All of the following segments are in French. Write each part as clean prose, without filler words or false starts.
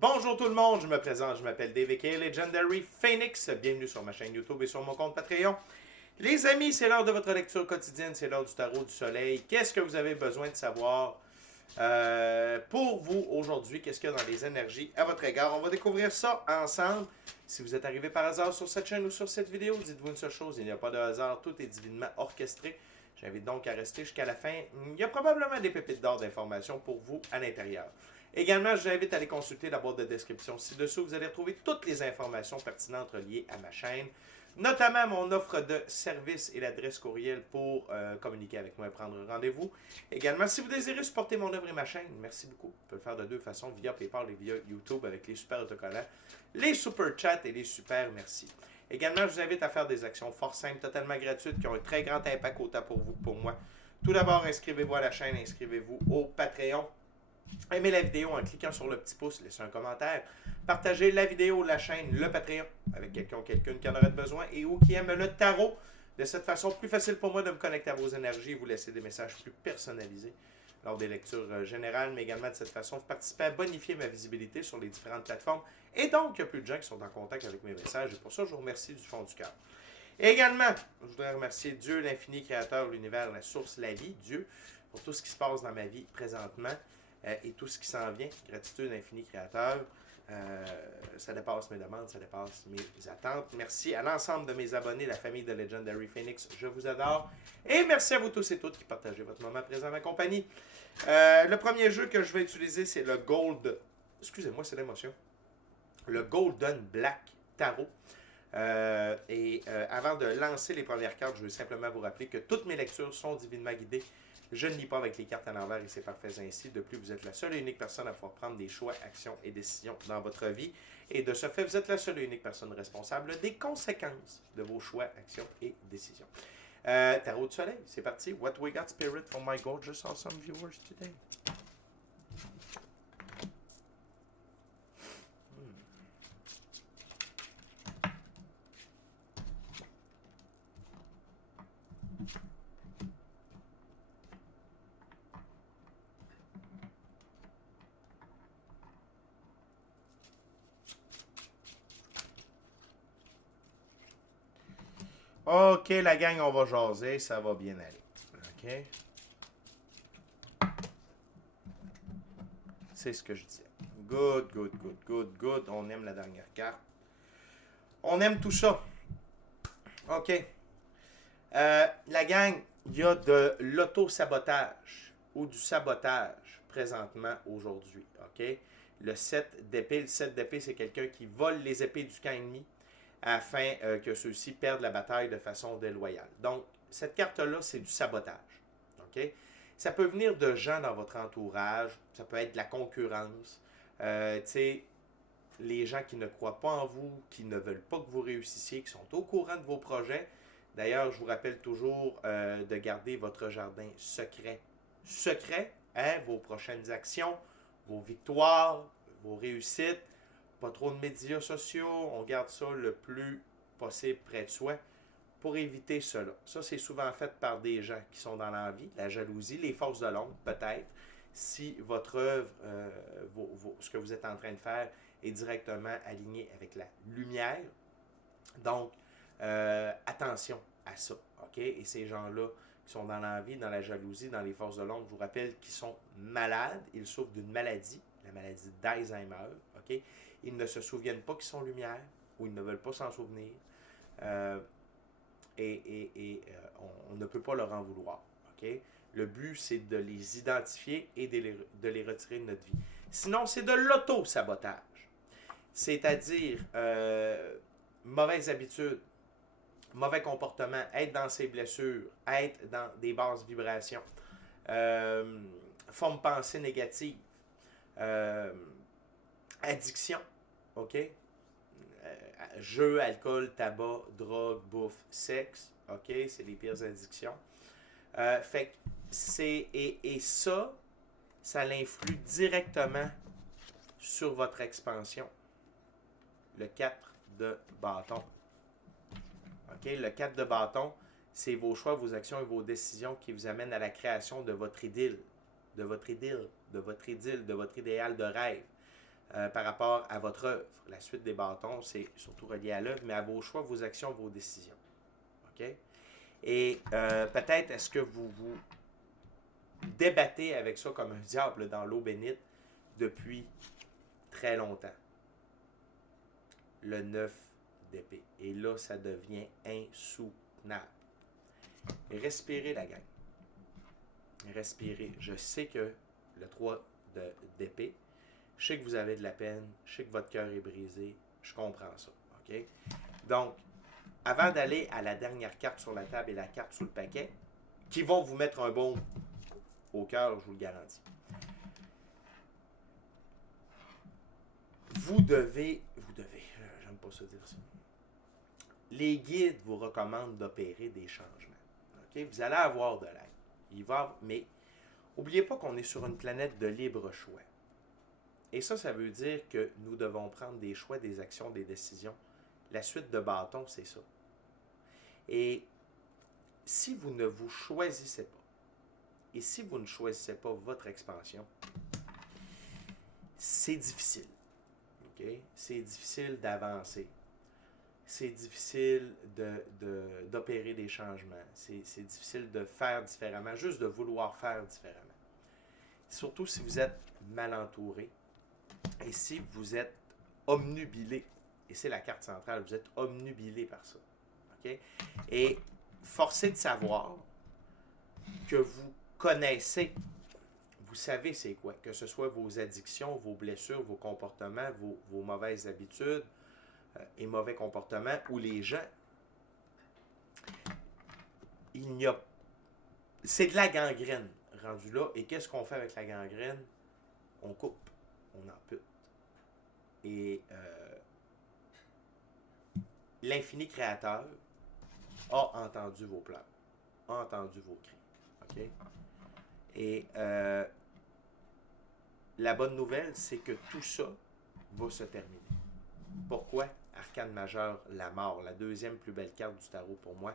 Bonjour tout le monde, je me présente, je m'appelle DVK Legendary Phoenix. Bienvenue sur ma chaîne YouTube et sur mon compte Patreon. Les amis, c'est l'heure de votre lecture quotidienne, c'est l'heure du tarot du soleil. Qu'est-ce que vous avez besoin de savoir pour vous aujourd'hui? Qu'est-ce qu'il y a dans les énergies à votre égard? On va découvrir ça ensemble. Si vous êtes arrivé par hasard sur cette chaîne ou sur cette vidéo, dites-vous une seule chose, il n'y a pas de hasard, tout est divinement orchestré. J'invite donc à rester jusqu'à la fin. Il y a probablement des pépites d'or d'informations pour vous à l'intérieur. Également, je vous invite à aller consulter la boîte de description ci-dessous. Vous allez retrouver toutes les informations pertinentes reliées à ma chaîne, notamment mon offre de service et l'adresse courriel pour communiquer avec moi et prendre rendez-vous. Également, si vous désirez supporter mon œuvre et ma chaîne, merci beaucoup. Vous pouvez le faire de deux façons, via PayPal et via YouTube avec les super autocollants, les super chats et les super merci. Également, je vous invite à faire des actions fort simples, totalement gratuites, qui ont un très grand impact autant pour vous que pour moi. Tout d'abord, inscrivez-vous à la chaîne, inscrivez-vous au Patreon. Aimez la vidéo en cliquant sur le petit pouce, laissez un commentaire. Partagez la vidéo, la chaîne, le Patreon avec quelqu'un ou quelqu'une qui en aurait besoin et ou qui aime le tarot. De cette façon, plus facile pour moi de me connecter à vos énergies et vous laisser des messages plus personnalisés lors des lectures générales, mais également de cette façon, vous participez à bonifier ma visibilité sur les différentes plateformes. Et donc, il y a plus de gens qui sont en contact avec mes messages et pour ça, je vous remercie du fond du cœur. Et également, je voudrais remercier Dieu, l'infini créateur, l'univers, la source, la vie, Dieu, pour tout ce qui se passe dans ma vie présentement. Et tout ce qui s'en vient. Gratitude infini créateur. Ça dépasse mes demandes, ça dépasse mes attentes. Merci à l'ensemble de mes abonnés, la famille de Legendary Phoenix. Je vous adore. Et merci à vous tous et toutes qui partagez votre moment présent en ma compagnie. Le premier jeu que je vais utiliser, c'est le Gold. Excusez-moi, c'est l'émotion. Le Golden Black Tarot. Avant de lancer les premières cartes, je veux simplement vous rappeler que toutes mes lectures sont divinement guidées. Je ne lis pas avec les cartes à l'envers et c'est parfait ainsi. De plus, vous êtes la seule et unique personne à pouvoir prendre des choix, actions et décisions dans votre vie. Et de ce fait, vous êtes la seule et unique personne responsable des conséquences de vos choix, actions et décisions. Tarot du soleil, c'est parti. What we got, spirit, for my gorgeous, awesome viewers today? OK, la gang, on va jaser, ça va bien aller. OK? C'est ce que je disais. Good, good, good, good, good. On aime la dernière carte. On aime tout ça. OK. La gang, il y a de l'auto-sabotage ou du sabotage présentement aujourd'hui. OK? Le 7 d'épée. Le 7 d'épée, c'est quelqu'un qui vole les épées du camp ennemi afin que ceux-ci perdent la bataille de façon déloyale. Donc, cette carte-là, c'est du sabotage. OK? Ça peut venir de gens dans votre entourage, ça peut être de la concurrence, tu sais, les gens qui ne croient pas en vous, qui ne veulent pas que vous réussissiez, qui sont au courant de vos projets. D'ailleurs, je vous rappelle toujours de garder votre jardin secret. Secret, hein, vos prochaines actions, vos victoires, vos réussites. Pas trop de médias sociaux, on garde ça le plus possible près de soi pour éviter cela. Ça, c'est souvent fait par des gens qui sont dans l'envie, la jalousie, les forces de l'ombre, peut-être, si votre œuvre, ce que vous êtes en train de faire est directement aligné avec la lumière. Donc, attention à ça, OK? Et ces gens-là qui sont dans l'envie, dans la jalousie, dans les forces de l'ombre, je vous rappelle qu'ils sont malades, ils souffrent d'une maladie, la maladie d'Alzheimer, OK? Ils ne se souviennent pas qu'ils sont lumière ou ils ne veulent pas s'en souvenir. On ne peut pas leur en vouloir. Okay? Le but, c'est de les identifier et de les retirer de notre vie. Sinon, c'est de l'auto-sabotage. C'est-à-dire mauvaise habitude, mauvais comportement, être dans ses blessures, être dans des basses vibrations, forme pensée négative, addiction, OK? Jeu, alcool, tabac, drogue, bouffe, sexe, OK? C'est les pires addictions. Fait que c'est... Et ça l'influe directement sur votre expansion. Le 4 de bâton. OK? Le 4 de bâton, c'est vos choix, vos actions et vos décisions qui vous amènent à la création de votre idylle, de votre idylle, de votre idéal de rêve. par rapport à votre œuvre. La suite des bâtons, c'est surtout relié à l'œuvre, mais à vos choix, vos actions, vos décisions. OK? Et peut-être est-ce que vous vous débattez avec ça comme un diable dans l'eau bénite depuis très longtemps. Le 9 d'épée. Et là, ça devient insoutenable. Respirez la gang. Respirez. Je sais que le 3 d'épée, je sais que vous avez de la peine, je sais que votre cœur est brisé, je comprends ça. OK? Donc, avant d'aller à la dernière carte sur la table et la carte sous le paquet, qui vont vous mettre un baume au cœur, je vous le garantis. Vous devez, j'aime pas ça dire ça. Les guides vous recommandent d'opérer des changements. Okay? Vous allez avoir de l'aide. Mais n'oubliez pas qu'on est sur une planète de libre choix. Et ça veut dire que nous devons prendre des choix, des actions, des décisions. La suite de bâton, c'est ça. Et si vous ne vous choisissez pas, et si vous ne choisissez pas votre expansion, c'est difficile. Okay? C'est difficile d'avancer. C'est difficile d'opérer des changements. C'est difficile de faire différemment, juste de vouloir faire différemment. Surtout si vous êtes mal entouré et si vous êtes omnubilé. Et c'est la carte centrale, vous êtes omnubilé par ça. Okay? Et forcé de savoir que vous connaissez, vous savez c'est quoi, que ce soit vos addictions, vos blessures, vos comportements, vos mauvaises habitudes et mauvais comportements, ou les gens, c'est de la gangrène rendu là. Et qu'est-ce qu'on fait avec la gangrène? On coupe, on ampute. Et l'infini créateur a entendu vos pleurs, a entendu vos cris. OK? Et la bonne nouvelle, c'est que tout ça va se terminer. Pourquoi? Arcane majeur, la mort, la deuxième plus belle carte du tarot pour moi.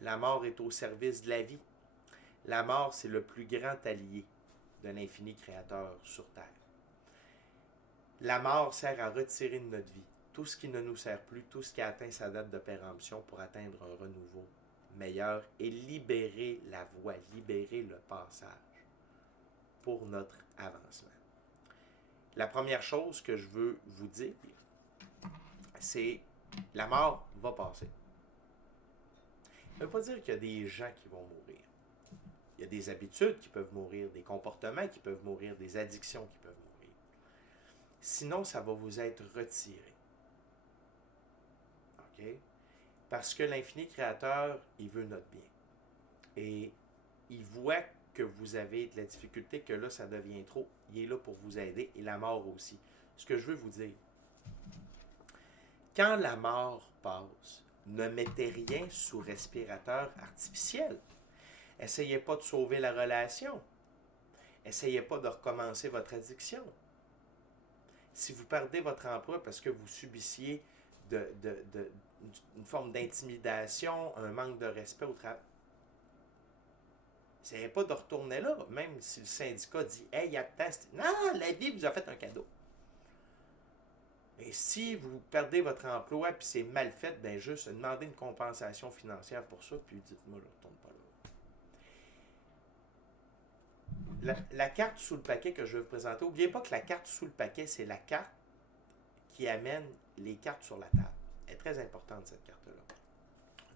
La mort est au service de la vie. La mort, c'est le plus grand allié de l'infini créateur sur Terre. La mort sert à retirer de notre vie tout ce qui ne nous sert plus, tout ce qui a atteint sa date de péremption pour atteindre un renouveau meilleur et libérer la voie, libérer le passage pour notre avancement. La première chose que je veux vous dire, c'est la mort va passer. Ça ne veut pas dire qu'il y a des gens qui vont mourir. Il y a des habitudes qui peuvent mourir, des comportements qui peuvent mourir, des addictions qui peuvent mourir. Sinon, ça va vous être retiré. OK? Parce que l'infini créateur, il veut notre bien. Et il voit que vous avez de la difficulté, que là, ça devient trop. Il est là pour vous aider, et la mort aussi. Ce que je veux vous dire, quand la mort passe, ne mettez rien sous respirateur artificiel. Essayez pas de sauver la relation. Essayez pas de recommencer votre addiction. Si vous perdez votre emploi parce que vous subissiez une forme d'intimidation, un manque de respect au travail, essayez pas de retourner là, même si le syndicat dit « Hey, il y a de temps. » Non, la vie vous a fait un cadeau. Et si vous perdez votre emploi puis c'est mal fait, bien juste demandez une compensation financière pour ça, puis dites-moi, je ne retourne pas là. La carte sous le paquet que je vais vous présenter, n'oubliez pas que la carte sous le paquet, c'est la carte qui amène les cartes sur la table. Elle est très importante, cette carte-là.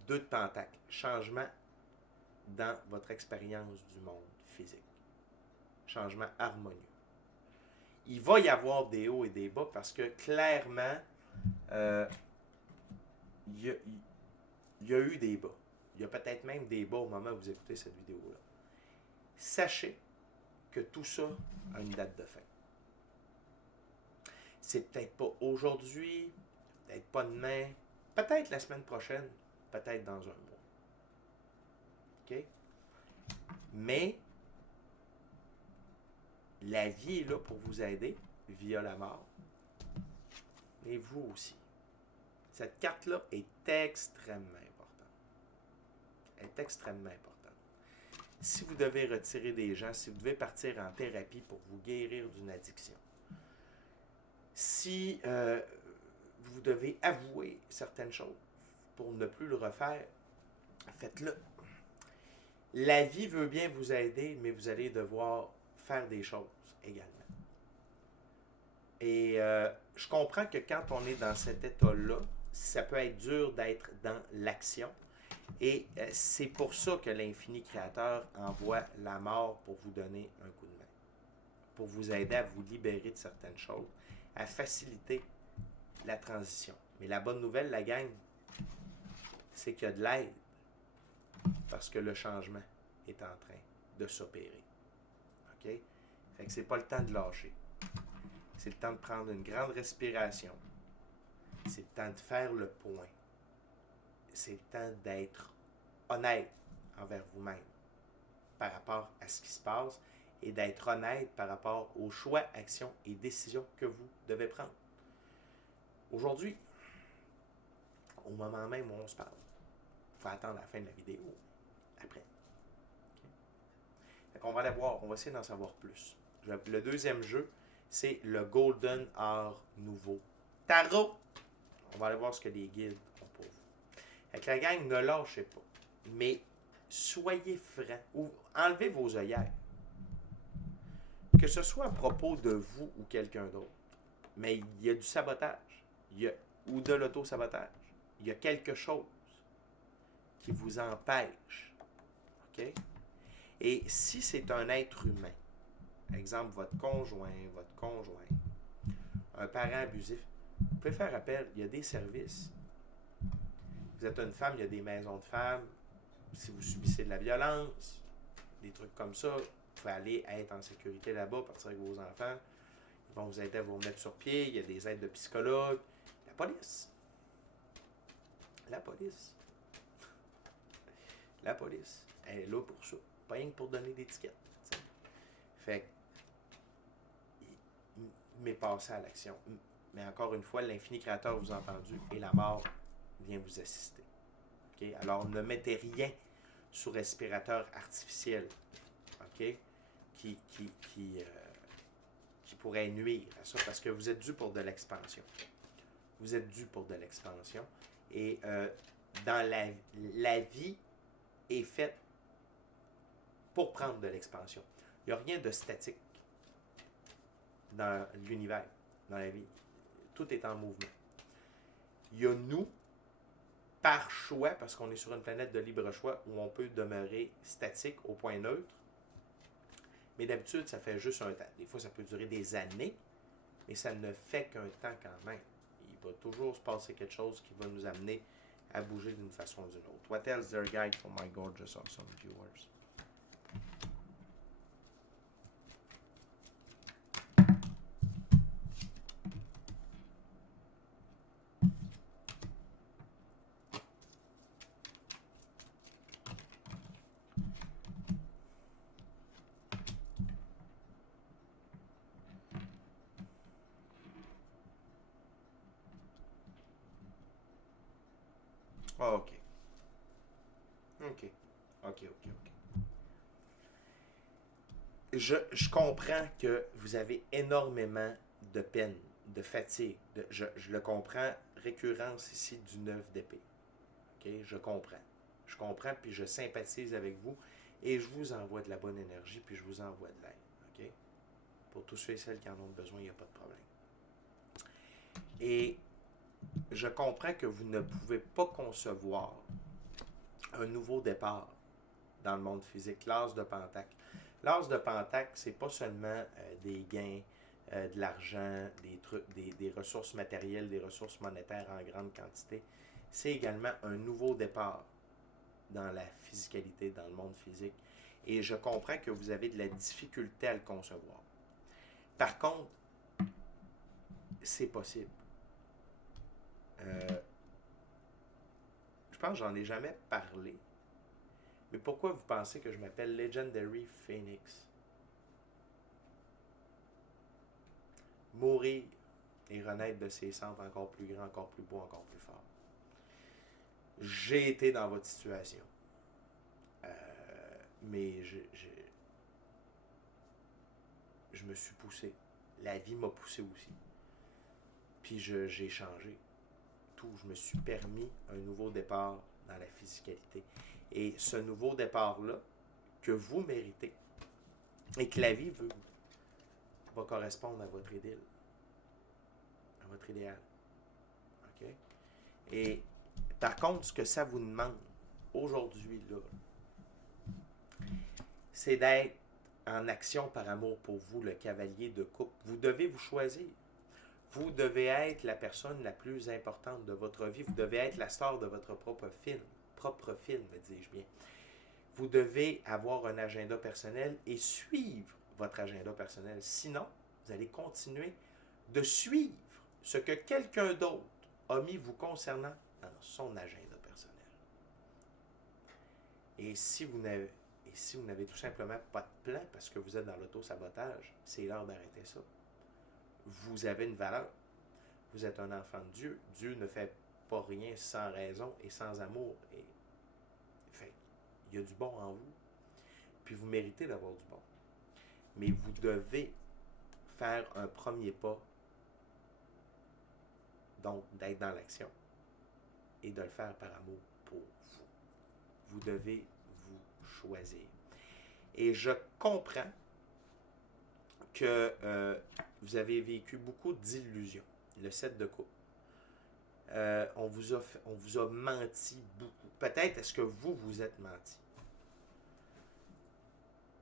2 de pentacles, changement dans votre expérience du monde physique. Changement harmonieux. Il va y avoir des hauts et des bas parce que clairement, il y a eu des bas. Il y a peut-être même des bas au moment où vous écoutez cette vidéo-là. Sachez que tout ça a une date de fin. C'est peut-être pas aujourd'hui, peut-être pas demain, peut-être la semaine prochaine, peut-être dans un mois. OK? Mais la vie est là pour vous aider via la mort. Et vous aussi. Cette carte-là est extrêmement importante. Elle est extrêmement importante. Si vous devez retirer des gens, si vous devez partir en thérapie pour vous guérir d'une addiction, Si vous devez avouer certaines choses pour ne plus le refaire, faites-le. La vie veut bien vous aider, mais vous allez devoir faire des choses également. Et je comprends que quand on est dans cet état-là, ça peut être dur d'être dans l'action. Et c'est pour ça que l'infini créateur envoie la mort pour vous donner un coup de main. Pour vous aider à vous libérer de certaines choses, à faciliter la transition. Mais la bonne nouvelle, la gang, c'est qu'il y a de l'aide. Parce que le changement est en train de s'opérer. OK? Fait que c'est pas le temps de lâcher. C'est le temps de prendre une grande respiration. C'est le temps de faire le point. C'est le temps d'être honnête envers vous-même par rapport à ce qui se passe et d'être honnête par rapport aux choix, actions et décisions que vous devez prendre. Aujourd'hui, au moment même où on se parle, il faut attendre la fin de la vidéo après. Okay? Fait qu'on va aller voir, on va essayer d'en savoir plus. Le deuxième jeu, c'est le Golden Hour nouveau Tarot. On va aller voir ce que les guides ont pour vous. Avec la gang, ne lâchez pas. Mais soyez francs. Ou enlevez vos œillères. Que ce soit à propos de vous ou quelqu'un d'autre. Mais il y a du sabotage. Ou de l'auto-sabotage. Il y a quelque chose qui vous empêche. OK? Et si c'est un être humain, exemple, votre conjoint, un parent abusif, vous pouvez faire appel, il y a des services. Vous êtes une femme, il y a des maisons de femmes. Si vous subissez de la violence, des trucs comme ça, vous pouvez aller être en sécurité là-bas, partir avec vos enfants. Ils vont vous aider à vous remettre sur pied. Il y a des aides de psychologues. La police. La police. La police. Elle est là pour ça. Pas rien que pour donner des tickets. T'sais. Fait que mais passez à l'action. Mais encore une fois, l'infini créateur vous a entendu et la mort vient vous assister. Okay? Alors, ne mettez rien sous respirateur artificiel, okay? qui pourrait nuire à ça, parce que vous êtes dû pour de l'expansion. Vous êtes dû pour de l'expansion. Et dans la vie est faite pour prendre de l'expansion. Il n'y a rien de statique dans l'univers, dans la vie. Tout est en mouvement. Il y a nous, par choix, parce qu'on est sur une planète de libre choix où on peut demeurer statique au point neutre, mais d'habitude, ça fait juste un temps. Des fois, ça peut durer des années, mais ça ne fait qu'un temps quand même. Il va toujours se passer quelque chose qui va nous amener à bouger d'une façon ou d'une autre. What else is their guide for my gorgeous awesome viewers? Ah, OK. OK. OK, OK, OK. Je comprends que vous avez énormément de peine, de fatigue. Je le comprends, récurrence ici du 9 d'épée. OK? Je comprends. Je comprends, puis je sympathise avec vous et je vous envoie de la bonne énergie, puis je vous envoie de l'aide. OK? Pour tous ceux et celles qui en ont besoin, il n'y a pas de problème. Et je comprends que vous ne pouvez pas concevoir un nouveau départ dans le monde physique. L'as de Pentacle. L'as de Pentacle, c'est pas seulement des gains, de l'argent, des trucs, des ressources matérielles, des ressources monétaires en grande quantité. C'est également un nouveau départ dans la physicalité, dans le monde physique. Et je comprends que vous avez de la difficulté à le concevoir. Par contre, c'est possible. Je pense que j'en ai jamais parlé. Mais pourquoi vous pensez que je m'appelle Legendary Phoenix? Mourir et renaître de ses cendres encore plus grand, encore plus beau, encore plus fort. J'ai été dans votre situation. Mais je me suis poussé. La vie m'a poussé aussi. Puis j'ai changé tout. Je me suis permis un nouveau départ dans la physicalité. Et ce nouveau départ-là, que vous méritez, et que la vie veut, va correspondre à votre idylle, à votre idéal. OK? Et par contre, ce que ça vous demande aujourd'hui, là, c'est d'être en action par amour pour vous, le cavalier de coupe. Vous devez vous choisir. Vous devez être la personne la plus importante de votre vie. Vous devez être la star de votre propre film, me dis-je bien. Vous devez avoir un agenda personnel et suivre votre agenda personnel. Sinon, vous allez continuer de suivre ce que quelqu'un d'autre a mis vous concernant dans son agenda personnel. Et si vous n'avez tout simplement pas de plan parce que vous êtes dans l'auto-sabotage, c'est l'heure d'arrêter ça. Vous avez une valeur. Vous êtes un enfant de Dieu. Dieu ne fait pas rien sans raison et sans amour. Et fait, il y a du bon en vous. Puis vous méritez d'avoir du bon. Mais vous devez faire un premier pas, donc d'être dans l'action et de le faire par amour pour vous. Vous devez vous choisir. Et je comprends que vous avez vécu beaucoup d'illusions. Le 7 de coupe. On vous a menti beaucoup. Peut-être est-ce que vous êtes menti.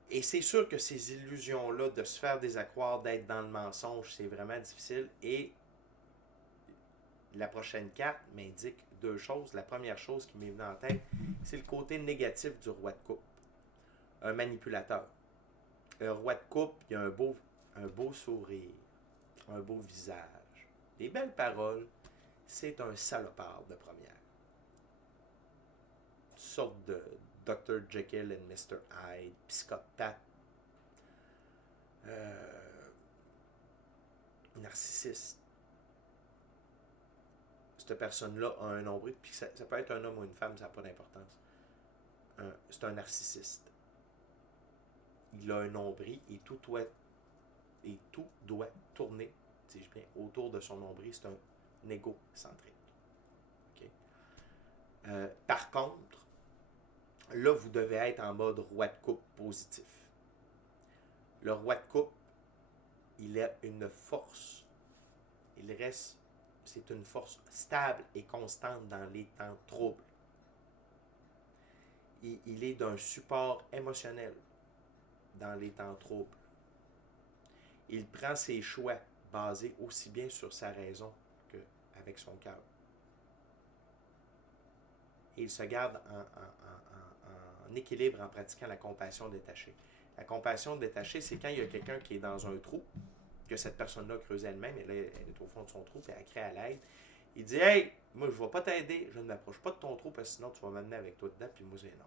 Et c'est sûr que ces illusions-là, de se faire désaccroire, d'être dans le mensonge, c'est vraiment difficile. Et la prochaine carte m'indique deux choses. La première chose qui m'est venue en tête, c'est le côté négatif du roi de coupe. Un manipulateur. Un roi de coupe, il a un beau sourire, un beau visage, des belles paroles. C'est un salopard de première. Une sorte de Dr. Jekyll and Mr. Hyde, psychopathe, narcissiste. Cette personne-là a un nombril, puis ça peut être un homme ou une femme, ça n'a pas d'importance. C'est un narcissiste. Il a un nombril et tout doit tourner, dis-je bien, autour de son nombril. C'est un égocentrique. Okay? Par contre, là, vous devez être en mode roi de coupe positif. Le roi de coupe, il a une force. C'est une force stable et constante dans les temps troubles. Il est d'un support émotionnel dans les temps troubles. Il prend ses choix basés aussi bien sur sa raison qu'avec son cœur. Et il se garde en équilibre en pratiquant la compassion détachée. La compassion détachée, c'est quand il y a quelqu'un qui est dans un trou, que cette personne-là creuse elle-même, et là, elle est au fond de son trou, puis elle crie à l'aide. Il dit « Hey, moi, je ne vais pas t'aider, je ne m'approche pas de ton trou, parce que sinon, tu vas m'amener avec toi dedans, puis moi, c'est non.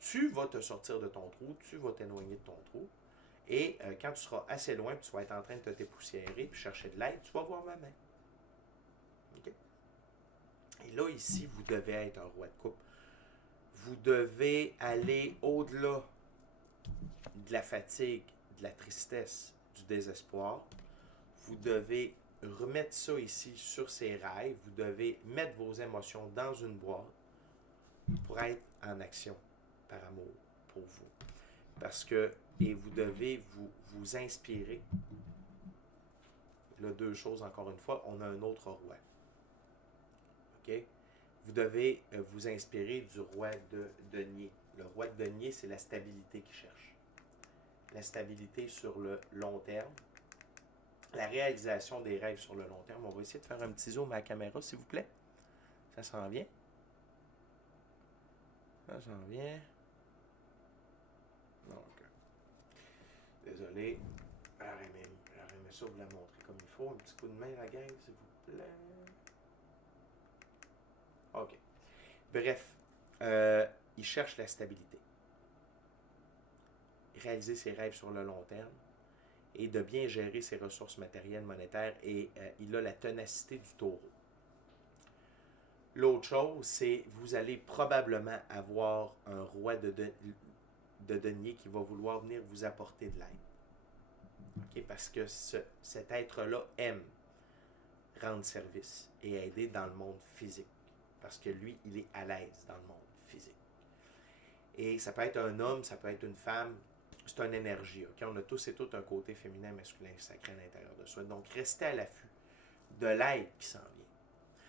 Tu vas te sortir de ton trou, tu vas t'éloigner de ton trou, et quand tu seras assez loin, puis tu vas être en train de te dépoussiérer, puis chercher de l'aide, tu vas voir ma main. OK? Et là, ici, vous devez être un roi de coupe. Vous devez aller au-delà de la fatigue, de la tristesse, du désespoir. Vous devez remettre ça ici sur ses rails. Vous devez mettre vos émotions dans une boîte pour être en action par amour pour vous. Parce que, et vous devez vous inspirer. Là, deux choses, encore une fois, on a un autre roi. OK? Vous devez vous inspirer du roi de denier. Le roi de denier, c'est la stabilité qu'il cherche. La stabilité sur le long terme. La réalisation des rêves sur le long terme. On va essayer de faire un petit zoom à la caméra, s'il vous plaît. Ça s'en vient. Ça s'en vient. Donc, désolé. J'aurais aimé ça vous la montrer comme il faut. Un petit coup de main, la gang, s'il vous plaît. OK. Bref, il cherche la stabilité. Réaliser ses rêves sur le long terme et de bien gérer ses ressources matérielles, monétaires, et il a la ténacité du taureau. L'autre chose, c'est vous allez probablement avoir un roi de denier qui va vouloir venir vous apporter de l'aide. OK? Parce que cet être-là aime rendre service et aider dans le monde physique. Parce que lui, il est à l'aise dans le monde physique. Et ça peut être un homme, ça peut être une femme, c'est une énergie. OK? On a tous et toutes un côté féminin, masculin, sacré à l'intérieur de soi. Donc, restez à l'affût de l'aide qui s'en vient.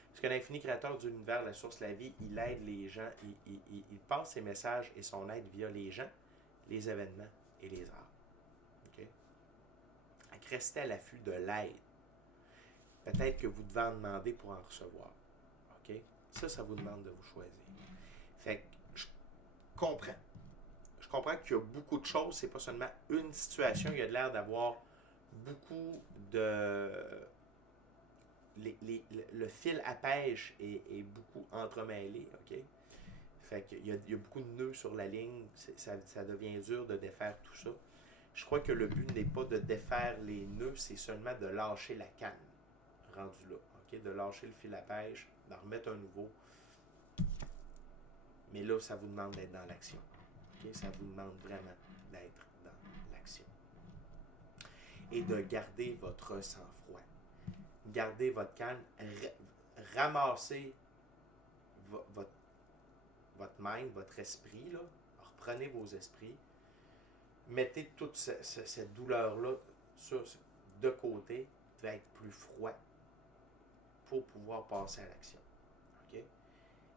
Parce que l'infini créateur de l'univers, la source, la vie, il aide les gens, il passe ses messages et son aide via les gens, les événements et les arts. OK? Donc, restez à l'affût de l'aide. Peut-être que vous devez en demander pour en recevoir. OK? Ça vous demande de vous choisir. Fait que je comprends. Je comprends qu'il y a beaucoup de choses, c'est pas seulement une situation, il y a de l'air d'avoir beaucoup de... le fil à pêche est beaucoup entremêlé, OK? Fait qu'il y a beaucoup de nœuds sur la ligne, ça devient dur de défaire tout ça. Je crois que le but n'est pas de défaire les nœuds, c'est seulement de lâcher la canne, rendu là, OK? De lâcher le fil à pêche, d'en remettre un nouveau. Mais là, ça vous demande d'être dans l'action. Okay? Ça vous demande vraiment d'être dans l'action. Et de garder votre sang-froid. Gardez votre calme. Ramassez votre mind, votre esprit. Là. Reprenez vos esprits. Mettez toute cette douleur-là de côté. Vous allez être plus froid pour pouvoir passer à l'action. Okay?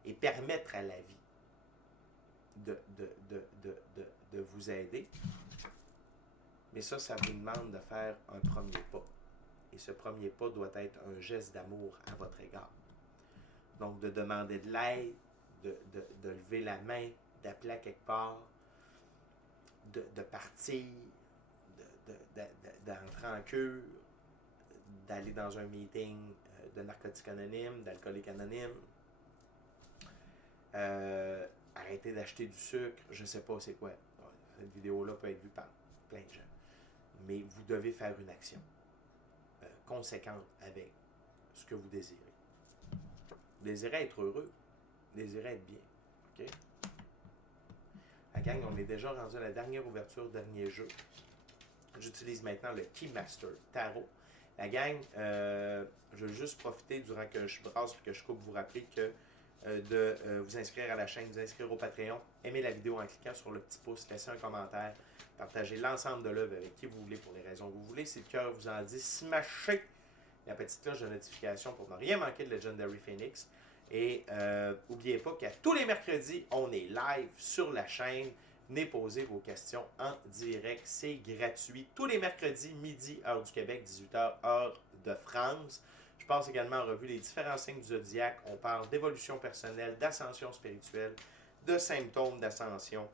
Et permettre à la vie de vous aider. Mais ça vous demande de faire un premier pas. Et ce premier pas doit être un geste d'amour à votre égard. Donc, de demander de l'aide, de lever la main, d'appeler à quelque part, de partir, d'entrer en cure, d'aller dans un meeting de narcotiques anonymes, d'alcooliques anonymes, arrêter d'acheter du sucre, je ne sais pas c'est quoi. Cette vidéo-là peut être vue par plein de gens. Mais vous devez faire une action conséquente avec ce que vous désirez. Vous désirez être heureux, vous désirez être bien. OK? La gang, on est déjà rendu à la dernière ouverture, dernier jeu. J'utilise maintenant le Keymaster Tarot. La gang, je veux juste profiter durant que je brasse et que je coupe, vous rappeler que de vous inscrire à la chaîne, vous inscrire au Patreon, aimer la vidéo en cliquant sur le petit pouce, laisser un commentaire, partager l'ensemble de l'œuvre avec qui vous voulez pour les raisons que vous voulez. Si le cœur vous en dit, smashez la petite cloche de notification pour ne rien manquer de Legendary Phoenix. Et n'oubliez pas qu'à tous les mercredis, on est live sur la chaîne. Venez poser vos questions en direct. C'est gratuit. Tous les mercredis, midi, heure du Québec, 18h, heure de France. Je passe également en revue les différents signes du zodiaque. On parle d'évolution personnelle, d'ascension spirituelle, de symptômes d'ascension,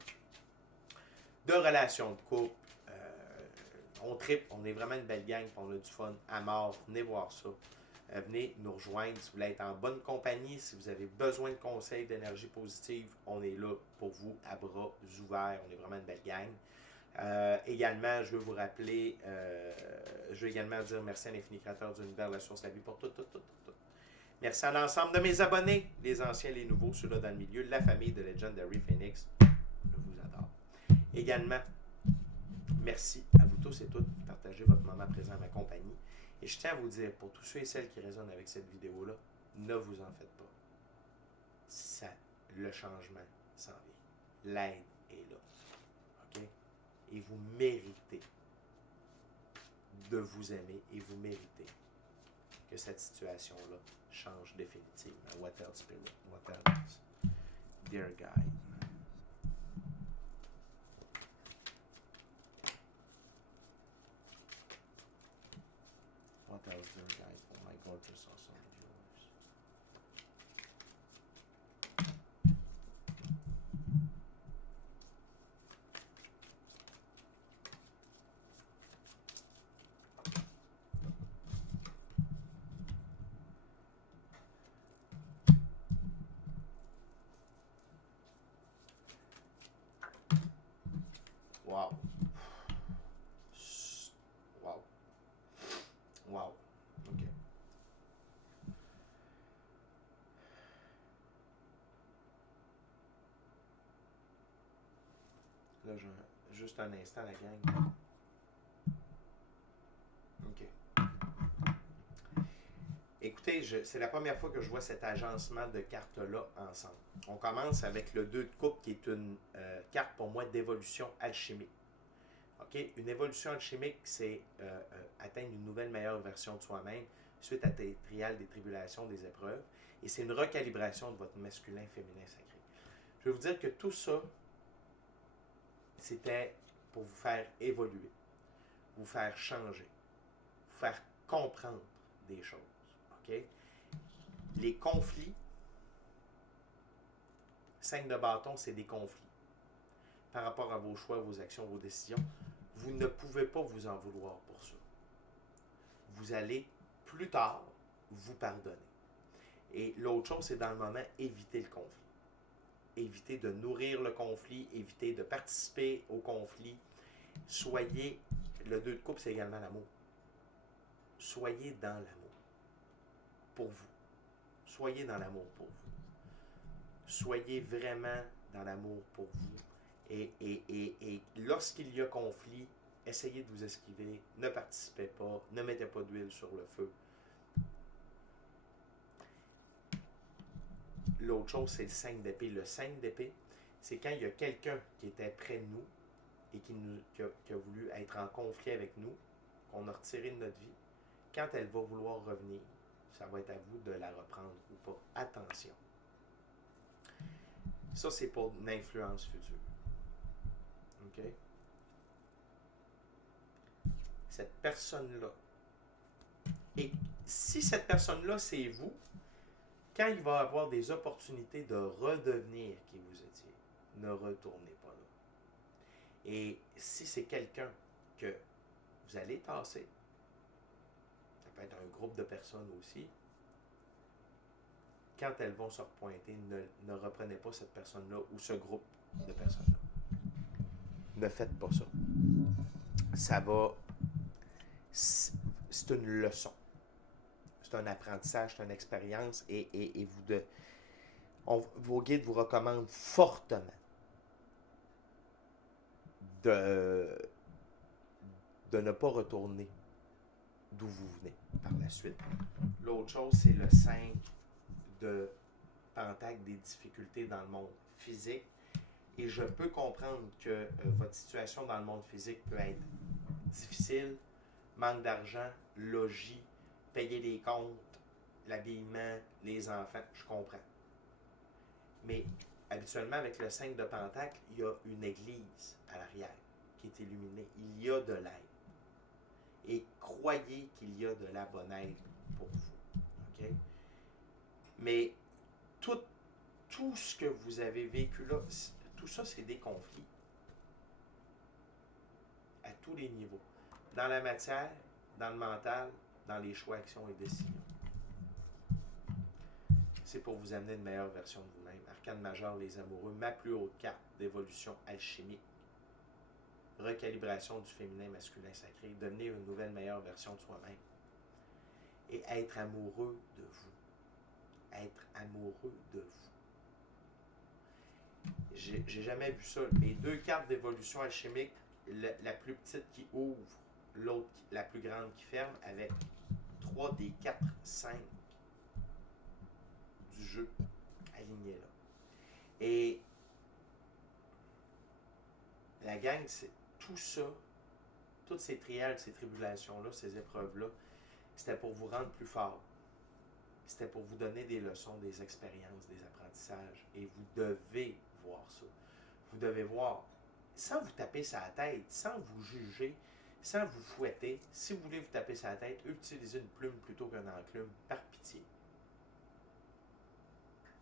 de relations de couple. On tripe, on est vraiment une belle gang, on a du fun à mort. Venez voir ça. Venez nous rejoindre si vous voulez être en bonne compagnie, si vous avez besoin de conseils d'énergie positive, on est là pour vous à bras ouverts. On est vraiment une belle gang. Également, je veux vous rappeler, je veux également dire merci à l'infini créateur de l'univers, la source, la vie pour tout. Merci à l'ensemble de mes abonnés, les anciens, les nouveaux, ceux-là dans le milieu, la famille de Legendary Phoenix. Je vous adore. Également, merci à vous tous et toutes qui partagez votre moment présent à ma compagnie. Et je tiens à vous dire, pour tous ceux et celles qui résonnent avec cette vidéo-là, ne vous en faites pas. Ça, le changement s'en vient. L'aide est là. OK? Et vous méritez de vous aimer et vous méritez que cette situation-là change définitivement. What else, Spirit? What else? Dear guide. What else, dear guide, for my gorgeous awesome viewers? Wow. Wow. Wow. OK. Là, juste un instant, la gang. Écoutez, c'est la première fois que je vois cet agencement de cartes-là ensemble. On commence avec le 2 de coupe qui est une carte pour moi d'évolution alchimique. OK? Une évolution alchimique, c'est atteindre une nouvelle meilleure version de soi-même suite à des trials, des tribulations, des épreuves. Et c'est une recalibration de votre masculin, féminin, sacré. Je vais vous dire que tout ça, c'était pour vous faire évoluer, vous faire changer, vous faire comprendre des choses. OK? Les conflits, 5 de bâton, c'est des conflits. Par rapport à vos choix, vos actions, vos décisions, vous ne pouvez pas vous en vouloir pour ça. Vous allez, plus tard, vous pardonner. Et l'autre chose, c'est dans le moment, éviter le conflit. Éviter de nourrir le conflit, éviter de participer au conflit. Soyez, le 2 de coupe, c'est également l'amour. Soyez dans l'amour. Pour vous. Soyez dans l'amour pour vous. Soyez vraiment dans l'amour pour vous. Et lorsqu'il y a conflit, essayez de vous esquiver, ne participez pas, ne mettez pas d'huile sur le feu. L'autre chose, c'est le 5 d'épée. Le 5 d'épée, c'est quand il y a quelqu'un qui était près de nous et qui a voulu être en conflit avec nous, qu'on a retiré de notre vie. Quand elle va vouloir revenir, ça va être à vous de la reprendre ou pas. Attention. Ça, c'est pour une influence future. OK? Cette personne-là. Et si cette personne-là, c'est vous, quand il va avoir des opportunités de redevenir qui vous étiez, ne retournez pas là. Et si c'est quelqu'un que vous allez tasser, ça peut être un groupe de personnes aussi, quand elles vont se repointer, ne reprenez pas cette personne-là ou ce groupe de personnes-là. Ne faites pas ça. Ça va... C'est une leçon. C'est un apprentissage, c'est une expérience et vos guides vous recommandent fortement de ne pas retourner d'où vous venez par la suite. L'autre chose, c'est le 5 de Pentacle, des difficultés dans le monde physique. Et je peux comprendre que votre situation dans le monde physique peut être difficile, manque d'argent, logis, payer les comptes, l'habillement, les enfants, je comprends. Mais habituellement, avec le 5 de Pentacle, il y a une église à l'arrière qui est illuminée. Il y a de l'aide. Et croyez qu'il y a de la bonne aide pour vous. OK? Mais tout ce que vous avez vécu là, tout ça, c'est des conflits. À tous les niveaux. Dans la matière, dans le mental, dans les choix, actions et décisions. C'est pour vous amener une meilleure version de vous-même. Arcane majeur, les amoureux, ma plus haute carte d'évolution alchimique. Recalibration du féminin, masculin, sacré. Devenir une nouvelle, meilleure version de soi-même. Et être amoureux de vous. Être amoureux de vous. J'ai jamais vu ça. Les 2 cartes d'évolution alchimique, la plus petite qui ouvre, l'autre, la plus grande qui ferme, avec 3 des 4, 5 du jeu alignés là. Et la gang, c'est tout ça, toutes ces trials, ces tribulations-là, ces épreuves-là, c'était pour vous rendre plus fort. C'était pour vous donner des leçons, des expériences, des apprentissages. Et vous devez voir ça. Vous devez voir, sans vous taper sur la tête, sans vous juger, sans vous fouetter. Si vous voulez vous taper sur la tête, utilisez une plume plutôt qu'un enclume, par pitié.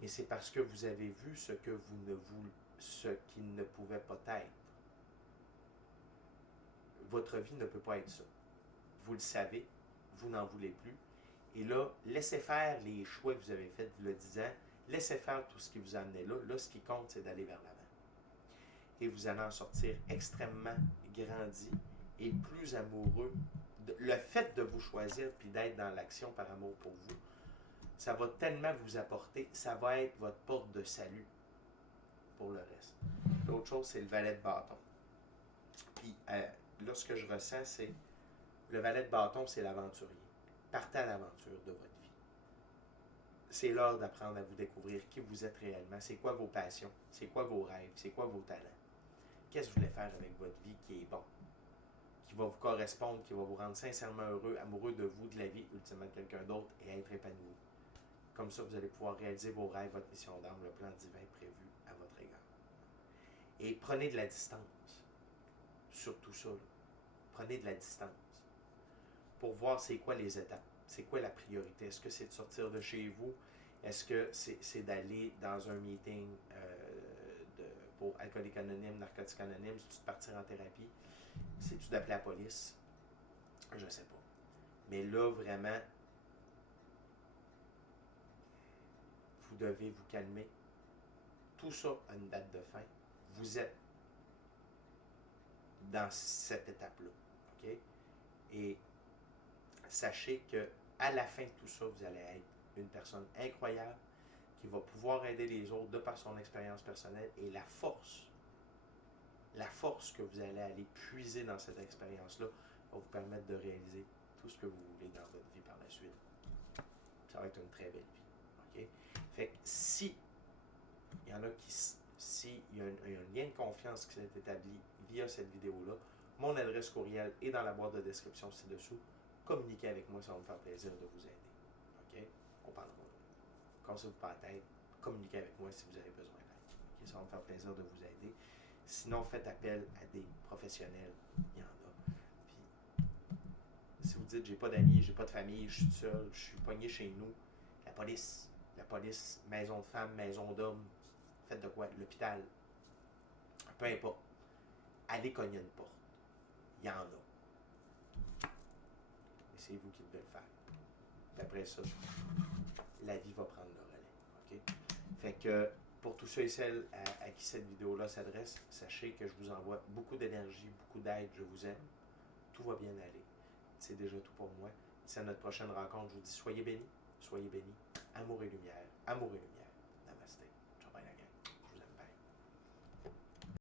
Et c'est parce que vous avez vu ce qui ne pouvait pas être. Votre vie ne peut pas être ça. Vous le savez, vous n'en voulez plus. Et là, laissez faire les choix que vous avez faits, vous le disant. Laissez faire tout ce qui vous a amené là. Là, ce qui compte, c'est d'aller vers l'avant. Et vous allez en sortir extrêmement grandi et plus amoureux. Le fait de vous choisir puis d'être dans l'action par amour pour vous, ça va tellement vous apporter, ça va être votre porte de salut pour le reste. L'autre chose, c'est le valet de bâton. Puis là, ce que je ressens, c'est le valet de bâton, c'est l'aventurier. Partez à l'aventure de votre vie. c'est l'heure d'apprendre à vous découvrir qui vous êtes réellement. C'est quoi vos passions? C'est quoi vos rêves? C'est quoi vos talents? Qu'est-ce que vous voulez faire avec votre vie qui est bon? Qui va vous correspondre, qui va vous rendre sincèrement heureux, amoureux de vous, de la vie, ultimement de quelqu'un d'autre et être épanoui. Comme ça, vous allez pouvoir réaliser vos rêves, votre mission d'âme, le plan divin prévu à votre égard. Et prenez de la distance sur tout ça. Là. Prenez de la distance pour voir c'est quoi les étapes, c'est quoi la priorité. Est-ce que c'est de sortir de chez vous? Est-ce que c'est d'aller dans un meeting pour Alcooliques Anonymes, Narcotiques Anonymes? C'est-tu de partir en thérapie? C'est-tu d'appeler la police? Je ne sais pas. Mais là, vraiment, vous devez vous calmer. Tout ça a une date de fin. Vous êtes dans cette étape-là. Okay? Et sachez que à la fin de tout ça, vous allez être une personne incroyable qui va pouvoir aider les autres de par son expérience personnelle et la force que vous allez aller puiser dans cette expérience-là va vous permettre de réaliser tout ce que vous voulez dans votre vie par la suite. Ça va être une très belle vie. Okay? Fait que si il y en a s'il y a un lien de confiance qui s'est établi via cette vidéo-là, mon adresse courriel est dans la boîte de description ci-dessous. Communiquez avec moi, ça va me faire plaisir de vous aider. OK? On parlera. Cassez-vous pas la tête. Communiquez avec moi si vous avez besoin d'aide. OK? Ça va me faire plaisir de vous aider. Sinon, faites appel à des professionnels. Il y en a. Puis, si vous dites, j'ai pas d'amis, j'ai pas de famille, je suis seul, je suis pogné chez nous, la police, maison de femmes, maison d'hommes, faites de quoi? L'hôpital. Peu importe. Allez cogner une porte. Il y en a. Et c'est vous qui devez le faire. Puis après ça, la vie va prendre le relais. OK? Fait que pour tous ceux et celles à qui cette vidéo-là s'adresse, sachez que je vous envoie beaucoup d'énergie, beaucoup d'aide, je vous aime. Tout va bien aller. C'est déjà tout pour moi. C'est à notre prochaine rencontre. Je vous dis soyez bénis, amour et lumière, amour et lumière.